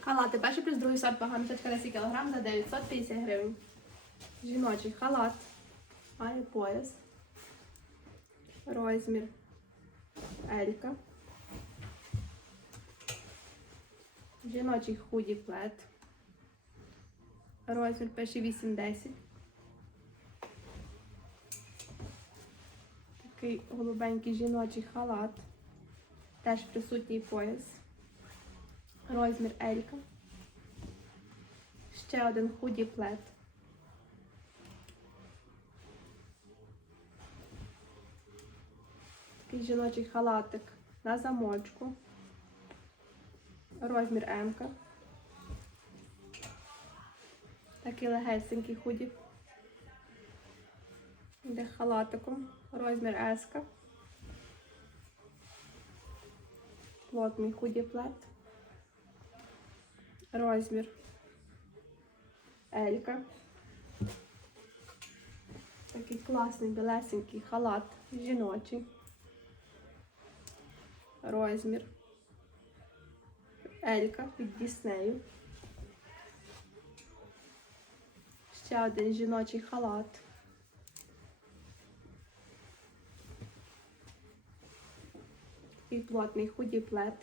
Халати перший плюс другий сорт мішечка 10 кг за 950 гривень. Жіночий халат. Має пояс. Розмір. Елька. Жіночий худі плед. Розмір пише 8-10. Такий голубенький жіночий халат. Теж присутній пояс. Розмір Елька. Ще один худі плед. Такий жіночий халатик на замочку. Розмір М. Такий легесенький худі. Йде халатиком. Розмір S. Плотний худі плед. Розмір Елька. Такий класний білесенький халат жіночий. Розмір. Елька під Діснею. Ще один жіночий халат. І плотний худі плед.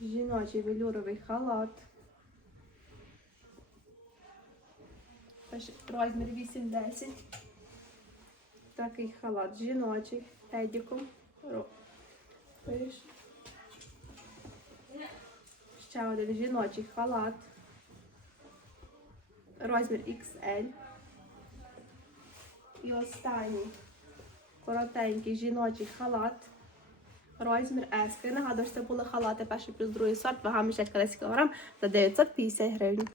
Жіночий велюровий халат. Розмір 8-10. Такий халат жіночий. Тедіком. Ще один жіночий халат. Розмір XL. І останній коротенький жіночий халат. Розмір S. Я нагадую, були халати перший плюс другий сорт, вага мішечка 10 кг за 950 гривень.